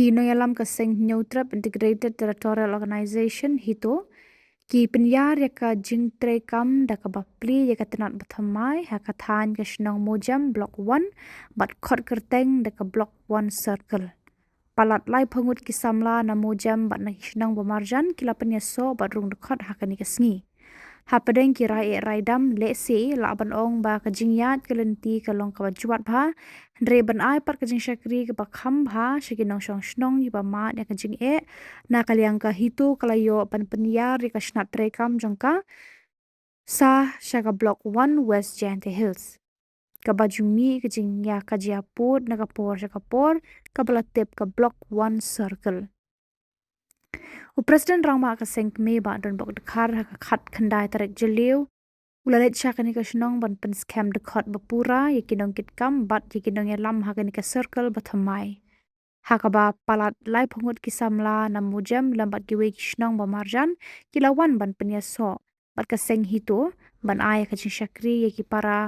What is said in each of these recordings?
ki noyalam ka seng Neutrap Integrated Territorial Organization Hito ki penyar ya ka jingtre kam da ka bapli ya ka Tnat bathamai ha ka than ka Shillong mojam block 1 bat khot kerteng da ka block 1 circle palat lai phangut ki Samla na mojam bat na Shillong bamarjan kila penya so bat rung khot ha ka ni ka sngi ha padeng ki rai dam le se la ban ong ba ka jingyat ka lenti ka long ka juat bha re ban ai par ka jing shakri ka kham bha shiki nong shong shnong yi ba ma ya ka jing e na kalyang ka Hito kalayo pan penyar ka snat tre kam jongka sa shaka block 1 West Jante Hills ka bajumi ka jing ya ka jiaput na ka por shaka por ka balatep ka block 1 circle President Rangma ka seng me ba don bok dekhar ha ka khat khandai tarik jeliu ulalet shakani ka shnong ban pen scam de khot bapura yekinong kit kam bat yekinong lam ha ka circle bathamai ha ka ba palat lai phongut ki Samla na mujam lambat ki we ki shnong ba marjan kilawan ban penya so bat ka seng Hito ban ai ka jing shakri ye ki para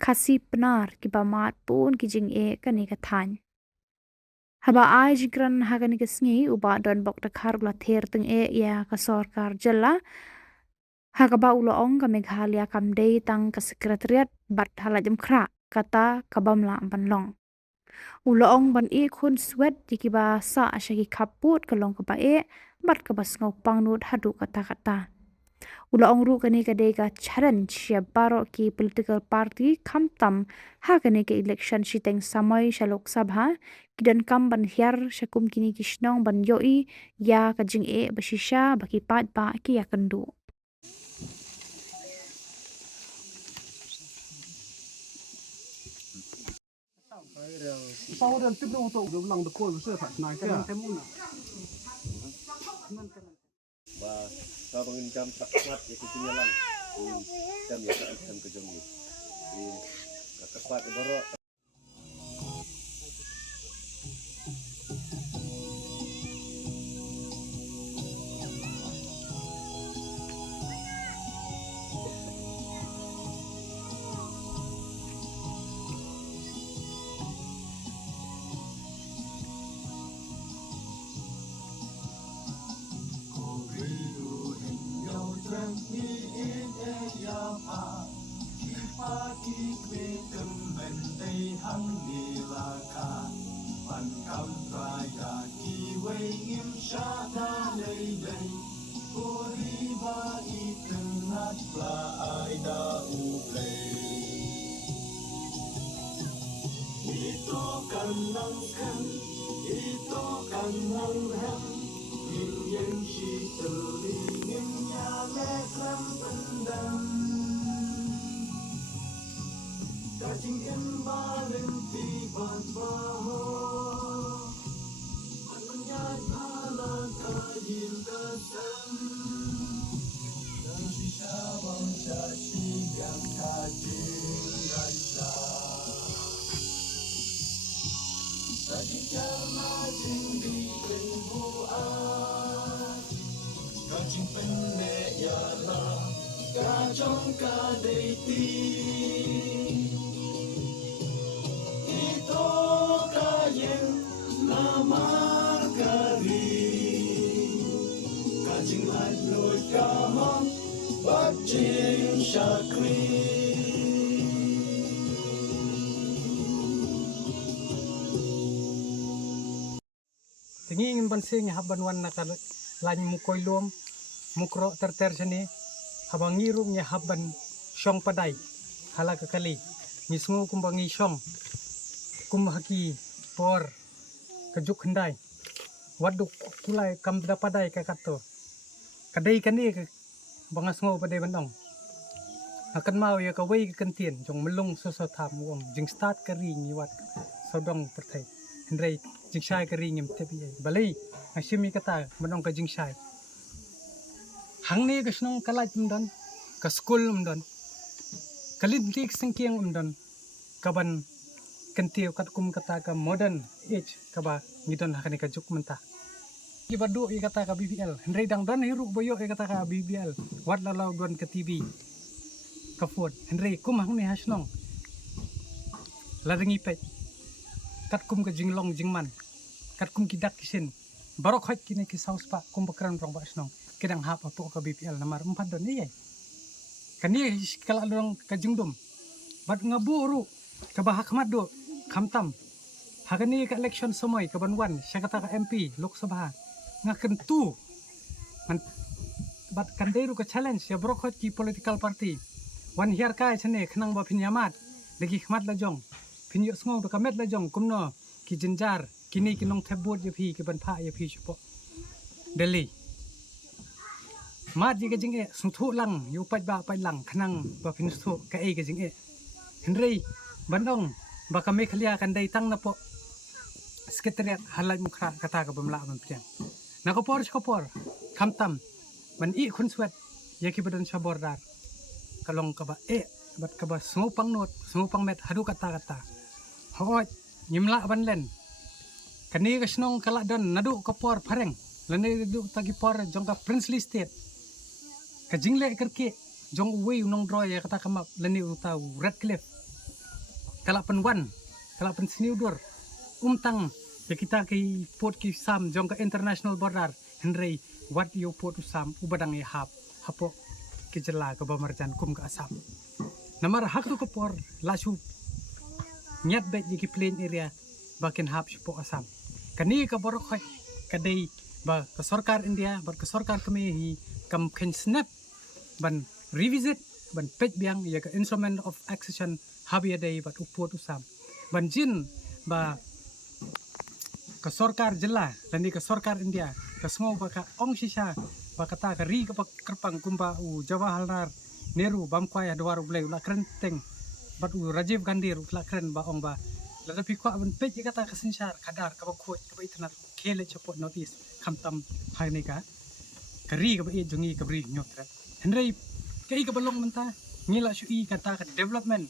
khasi pnar ki ba mat pun ki jing e ka ni ka than haba ai jikran hagani ka sngi uba don bok ta khar la ther tung e ya ka Khuborjylla haga ba ulo ong ka Meghalaya kam dei tang ka sekretariat bat hala jam khra kata kabamla banlong ulo ong ban e khun swet dikiba sa ashaki khaput ka long ka ba e bat ka bas ngau pangnut hadu kata ulo ong ru kani ka dei ka challenge ya baro ki political party khamtam ha kani ka election shiteng samai shalok sabha kidan kam ban hiar shakum kini kishnong ban yoi ya ka jing e bashisha baki pat ba ki ya kandu sau dan tiếp đâu tụ được lòng được côi với sơ thật này cái thêm môn nào và kalau pengen jam tak kuat ya kucingnya lang jam ya tak jam ke jam ni kata kuat baru Hito kan nang hem yin yen shi tuli nim ya le kram pendam kajing em balen ti ban baho anya kala ka yin ka sam si sha bang sha shi gam ka jing rai sha Kajikama jingdi penbuat Kajing penne yala Kajong kadeiti Ito kayen lama kari Kajing adloy kamang Bajing syakri tingin bansing haban wan nakal lan mukoy lom mukro terter sini habang ngirum nya haban syong padai hala kali mismo kumbangi syong kumhaki por kejuk hendai waduk kulai kam padai ka kato kadai kani bangas ngo padai bandong akan mau ya ka wei kentien jong melung so tham wong jing start kari ni wat sodong pertai hendai jing shai kari ngim tebi balai asimi kata manong ka jing shai hangni ka snong kalaj mdon ka school mdon kalintik singkiang mdon kaban kentiu katkum kata ka modern age kaba ngidon hakani ka juk menta ibadu i kata ka BBL hendai dang dan hiru boyo i kata ka BBL wat lalau don ke TV ka phone hendai kum hangni hasnong ladengi pe katkum ka jinglong jingman kat kum kidak kisin barok hot kini ki saus pak kum bakran rong bak snong kedang hap apa ka BPL nomor 4 don ni kani kala dorong ka jingdum bat ngaburu ka bahakmat do khamtam hagani ka election somoy ka banwan siya kata ka MP Lok Sabha ngaken tu man bat kanderu ka challenge ya barok hot ki political party wan hiar kai chane khnang ba phinyamat lagi khmat la jong phinyo sngo to kamet la jong kumno ki jinjar kini kinong thebot ye phi ki ban pha ye phi chupo Delhi mat ji ka jinge suthu lang yu pat ba pai lang khnang ba phin su ka e ka jinge henry bandong ba ka Meghalaya kan dai tang na po sekretariat halai mukha kata ka bamla ban priang na ko por khamtam ban i khun swet ye ki badan sabordar kalong ka ba bat ka ba sumupang not sumupang met hadu kata hoi nyimla ban len kani ka snong kala don nadu ka por phareng lane du tagi por jong ka princely state ka jingle kerke jong wei nong droy ya kata kamap lane utau red cliff kala penwan kala pen sniudur tang ya kita ki port ki sam jong ka international border henry what you port sam ubadang ya hap hapo ki jela ka bamarjan kum ka asam namar hak tu ka por lasu nyat bet ki plain area bakin hap po asam kani ka borok hoy kadai ba ka sarkar India ba ka sarkar kami hi kam khen snap ban revisit ban pej biang ya ka instrument of accession habia day ba upot usam ban jin ba ka sarkar jilla lani ka sarkar India ka smo ba ka ong shisha ba kata ka ri ka kerpang kumba u Jawaharlal Nehru bamkwaya dwar ulai ula krenteng bat u Rajiv Gandhi ula kren ba ong ba lada pikwa ban pej kata ka sinsar kadar ka ba khoj ka ba itna khele chapot notice khamtam hagne ka kari ka ba e jungi ka bri nyotra henry kai ka balong menta ngila shu i kata ka development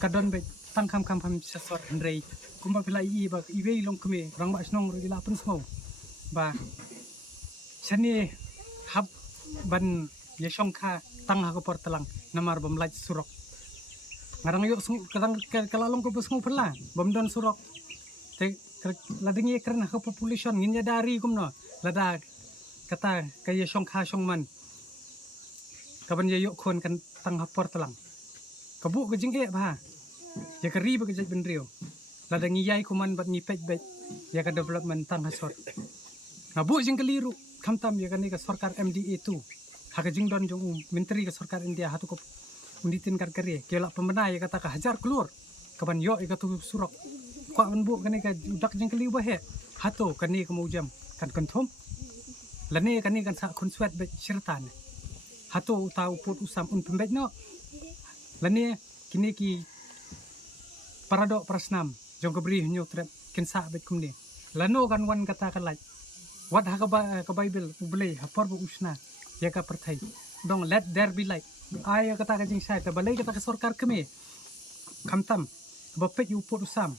ka don be tang kham sasot henry kumba pila i ba i wei long kme rang ba snong ro ila pun smo ba chani hab ban ye shongkha tang ha ko portalang namar bam laj surok ngarang yo kadang kalalong ko besngu pala bam don surok te ladingi kren ha population nginya dari kumno lada kata kaya shongkha shongman kaban ye yo khon kan tang ha portalang kabu ka jingge ba ya kari ba ka jaj ben rio lada ngi yai kuman bat ngi pej bet ya ka development tang ha sort ngabu jing keliru khamtam ya kan ni ka sarkar MDA 2 ha ka jing don jong menteri ka sarkar India hatu ko unditin kar kare kela pemenai ya kata ka hajar keluar kaban yo ka tu surok kwa ban bu kan ni ka dak jing keliu ba he hato kan ni ka mau jam kan konthom lane kan ni kan sa khun swet bet sirtan hato utau put usam un pembet no lane kini ki paradok prasnam jong ka bri nyu trep kin sa bet kumni lano kan wan kata ka lai wat ha ka bible ublei ha por bu usna ya ka perthai dong let there be light ay kata ka jing sai ta balai kata ka sarkar kami khamtam ba pej u put usam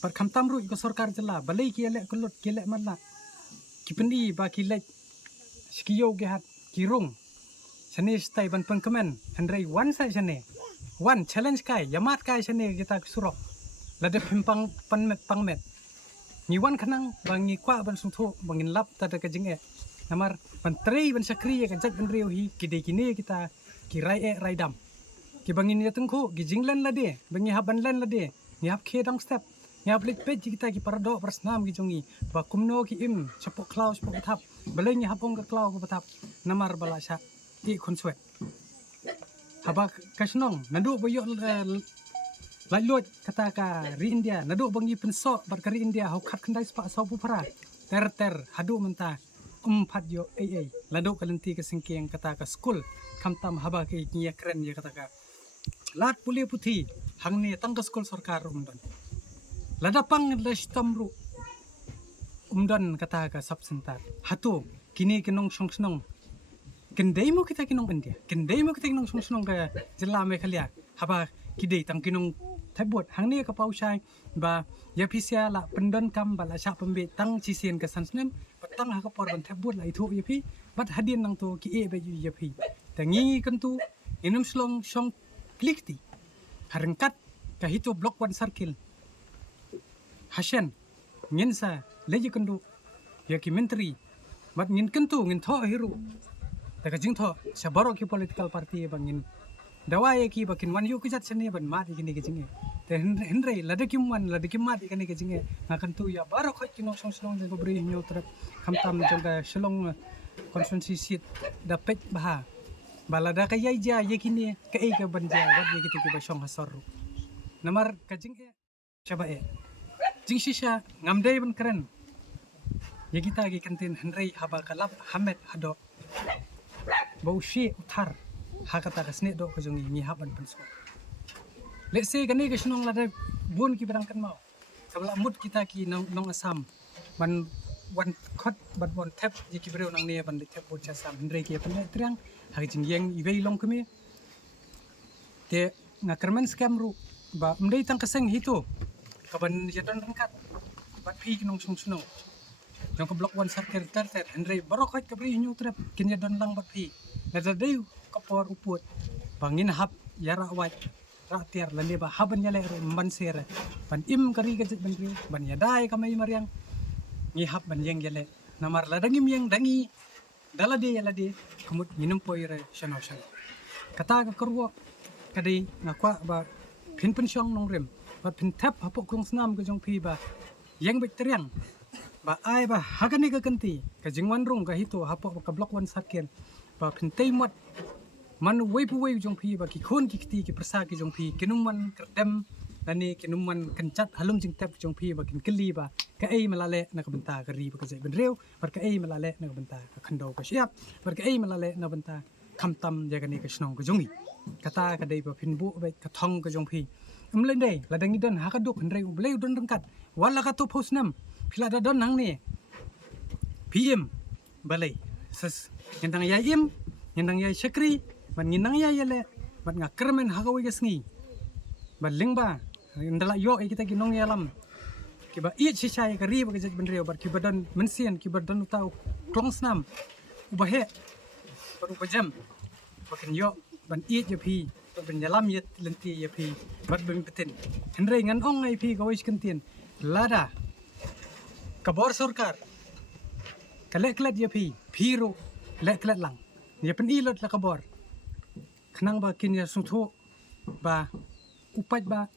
par khamtam ru ka sarkar jala balai ki le kulut ki le mala ki pendi ba ki le skiyo ge hat ki rung sane stai ban pengkemen henry one sai sane one challenge kai yamat kai sane kita surok lade pimpang panmet pangmet ni wan khanang bangi kwa ban sungtho bangin lap ta ka jinge namar ban trei ban sakri ka jat ban riu hi kide kini kita ki rai dam ki bangin ya tengku ki jinglan lade bangi haban lan lade ni hap khedang step ni hap lit pej kita ki parado prasnam ki jongi ba kumno ki im chapok klaus pok thap balai ni hapong ka klaw ko thap namar bala sha ti khonswet haba kasnong nadu boyo Lalut kata ka ri India nadu bangi penso bar kari India hau khat khandai spa sau pupara ter hadu menta phat yo ai ladu kalenti ka singkeng kata ka school khamtam haba ke nya kren ya kata ka lat puli puthi hangni tang ka school sarkar umdon lada pang le stamru umdon kata ka sub center hatu kini kinong songsnong kendai mo kita kinong India kendai mo kita kinong songsnong ka jilla Meghalaya haba kidei tang kinong thebot hangni ka pausai ba ya pisia la pendon kam bala sha pembe tang chisien ka sansnem patang ha ka por ban thebot la ithu yapi bat hadin nang to ki e be yapi tangi kantu inum slong song klikti harengkat ka Hito block 1 circle hashen ngin sa leji kendu ya ki menteri mat ngin kentu ngin tho hiru daga jing tho sa baro ki political party bangin dawa ya ki bakin wan yu kijat sene ban mat ikini kijinge te henre ladakim mat ikani kijinge ngakan tu ya baro khot kinong song jeng bri nyu trap khamtam jongga Shillong constituency seat dapet bah balada ka ya kini ka e ka banja wat ye kiti ki basong hasaru namar ka jinge coba jing shisha ngamdai ban keren ya kita gi kantin henre haba kalap hamet hado bau shi utar hakata kasne do ko jongi ni haban penso let's say kani ke sunong lada bun ki berangkan mau sabla mut kita ki nong asam ban wan khot ban bon tap ji ki breu nang ne ban de tap bocha sam henre ki pan triang hagi jing yang ibei long kemi te ngakermen scam ru ba mdei tang kaseng hito kaban jadon rangkat bat pi ki nong sunong yang ke blok 1 sarker ter henre baro khot ke bri nyu trap kin jadon lang bat pi lada deu kapor uput bangin hap yara wat tiar lande ba haban yale man sere ban im kari ke ban ri ban yadai kamai mariang ngi hap ban yeng yale namar ladangim yang dangi dalade yalade kumut minum poire shano kata ka kerwo kadai ngakwa ba pin pensyong nong rem ba pin tap hapok kong snam ke jong pi ba yang bekteriang ba ai ba hagani ka kanti ka jingwan rong ka hito hapok ka blok 1 sarkel ba pin teimat man wei jong pi ba ki khon ki kiti ki prasa ki jong pi kinuman kerdem dani kinuman kencat halung jing tap jong pi ba kin keli ba ka ei malale na ka benta ka ri ba ka jai ben reu bar ka ei malale na ka benta ka khando ka siap bar ka ei malale na benta khamtam jaga ni ka snong ka jongi kata ka dei ba phin bu ba ka thong ka jong pi umlen dei ladangi don ha ka duk henrei ublei don rangkat wala ka to posnam phila da don nang ni pm balai sas ngendang ya im ngendang ya sekri ban nginang ya yale ban ngakermen hagawi gasngi ban lingba ndala yo kita ginong yalam kiba i sisai ka ri ba gajat ben reu bar kibadan mensian kibadan utau klongsnam ubahe baru pajam bakin yo ban i je pi ban yalam yet lenti ye pi bat ben petin henre ngan ong ai pi gawis kentien lada kabor sarkar kalek ye pi phiro lek lang ye pen ilot la kabor kenang ba kin ya sungtho ba upat ba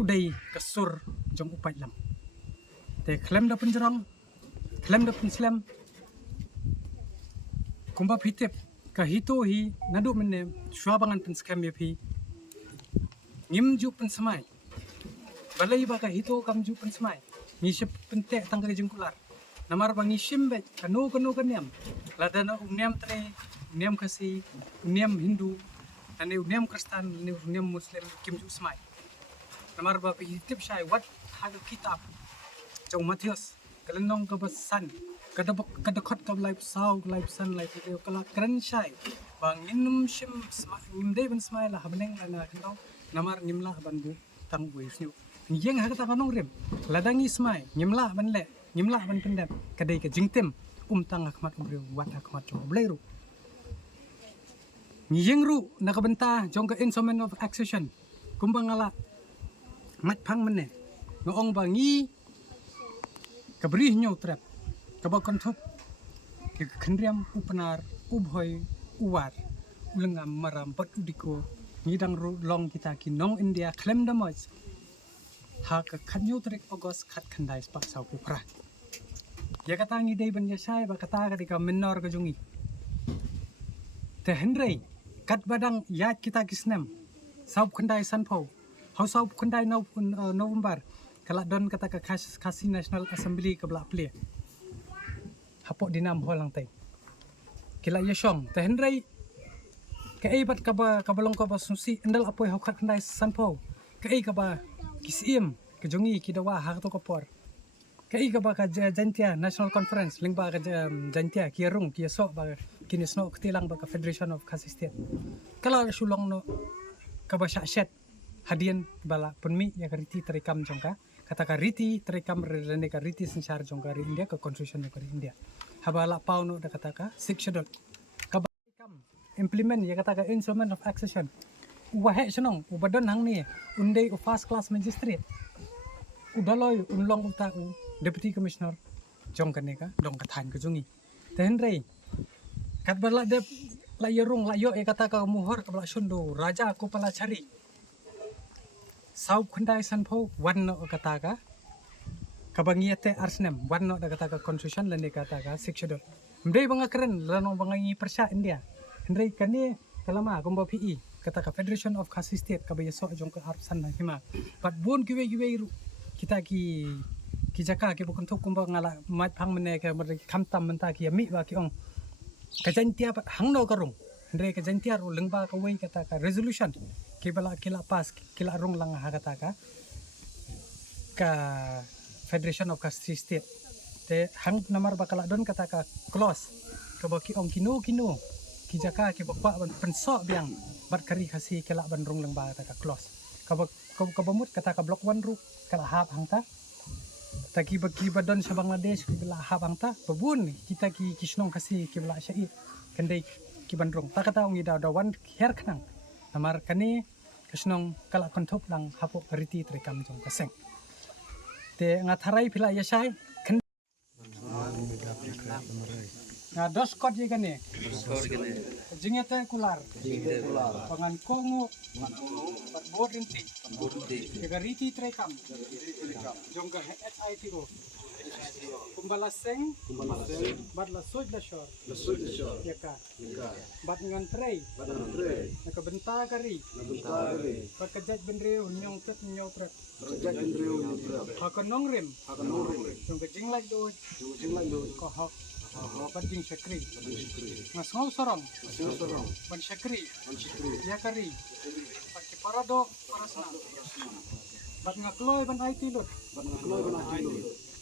udai kasur jong upat lam te klem da penjerang klem da penslam kumba pitep ka hito hi nadu menne shwabangan pen scam ye pi ngim ju pen samai balai ba ka hito kam ju pen samai ni sep pente tangga jengkular namar bangi shimbe kanu kaniam ladana umniam tre uniam khasi uniam hindu ane uniam kristan ane uniam muslim kim ju smai namar ba pi tip shai wat haga kitab jong Matius kalenong ka basan kada khot ka life sau life san life video kala kran shai bang inum shim nim dei ban smai la habneng ana kandau namar nimla ban bu tang bu snu yeng haga ta kanong rem ladangi smai nimla ban le nimla ban pendam kadai ka jingtem tang akmat umri wat akmat jong bleiru Yengru nakabenta jongka instrument of accession kumbangala mat phang mane ngong bangi kabri nyo trap kabakon thop ke khandriam upnar ubhoi uwar ulangam maram pat udiko ngidang ru long kita ki nong India klem damaj ha ka khanyo trek August khat khandai spa sau ku pra ya kata ngi dei ban ya sai ba kata ka dika menor ka jungi te henrei kat badang yat kita kisnem saup khandai sanpho hau saup khandai November kala don kata ka khasi National Assembly ka bla Plie hapok dinam holang tai kila yashong te henrei ka ei bat ka ba long ka ba susi endal apoi hau khat khandai sanpho ka ei ka ba kisim ke jongi kidawa ha to kapor ka ei ka ba ka jantia National Conference lingba ka jantia kiarung kiaso ba kini sno ketilang ba ka Federation of Khasi State kala Shillong no ka ba shat hadian bala punmi ya ka riti terekam jongka kata ka riti terekam rene ka riti sensar jongka ri India ka constitution ka India habala pauno da kata ka 6 schedule ka ba terekam implement ya kata ka instrument of accession ubahe senong ubadon hang ni undai first class magistrate udaloy unlong uta deputy commissioner jong kaneka dong kathan ko jongi ten rei kat bala de la yerung la yo e kata ka muhor ka bala sundo raja ko pala cari sau khandai sanpho wan no kata ka kabangiate arsnem wan no da kata ka constitution lene kata ka sikshadol mdei banga keren lano banga ngi persya india hendrei kani kalama gomba pi kata ka federation of khasi state ka bayaso jong ka arsan na hima pat bon kiwe ru kita ki jaka ki bukun thok kumba ngala mat phang mene ka mar kham tam menta ki mi ba ki ong ka jantia pat hangno karung hendrei ka jantia ro lengba ka wei kata ka resolution ki bala kila pas kila rong lang ha kata ka federation of khasi state te hang namar bakala don kata ka clause ka ba ki ong kino ki jaka ki bakwa ban pensok biang bat kari khasi kala ban rong lang ba kata ka clause ka bamut kata ka block 1 ru kala hab hangta taki bagi badon sa Bangladesh ki bala hab hangta babun kita ki kisnong khasi ki bala syai kendai ki bandrong ta kata ong ida dawan her khnang namar kani kisnong kala konthop lang hapo riti trekam jong kaseng te ngatharai phila yasai na dos kot ye kane jingete kular pangan kongo pat bodinti ke riti trekam jongga hito kumbala seng bat la soj la shor ya ka bat ngan trei na benta kari pat kajat benre unyong tet nyong prat hakanong rem jongga jinglai do ko hok bat jing sakri mas ngau sorong ban sakri ya kari pat ke parado parasna bat ngakloy ban IT lut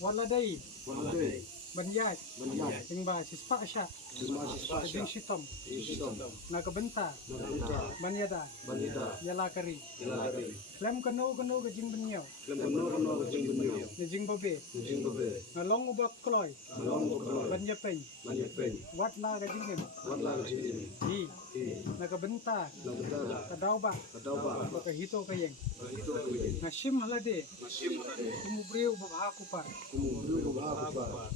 wala dai ban yat ing ba sispa asya jing sitom na kabenta ban yada yala kari lem kano ke jing benyo ne jing bobe na long ubak kloy ban yapeng wat la ke jing hi na kabenta kadau ba ka hito kayeng na sim halade kumubriu babha kupar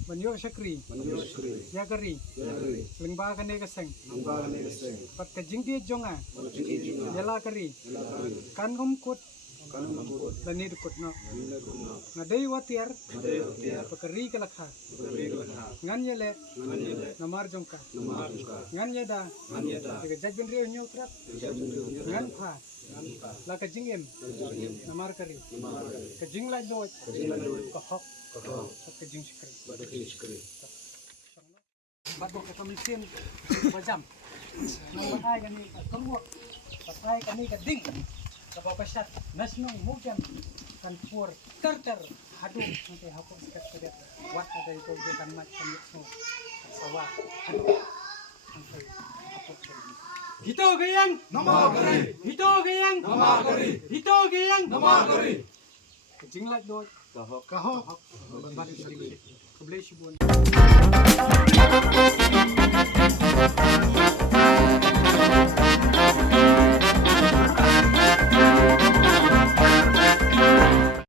banyo sakri ya kari lengba kane kaseng pat ka jing dia jonga yala kari kan kut dani dukut no ngadai watiar pakari kalakha ngan yele namar jongka ngan yeda ke jajben rio nyotrat ngan pha la ka jingem namar kari ka jing lai do ka hok ka jing sikri bago ka kamisin bajam nang batay kani kamwak batay kani ka ding kababasat nasnong mujam kan for terter hadu nanti hapon sikat kadet wat ada itu kan mat kamutso sawa hadu Hito gayang namagari Hito gayang namagari Hito gayang namagari jinglat do kahok bari sedikit keblesibun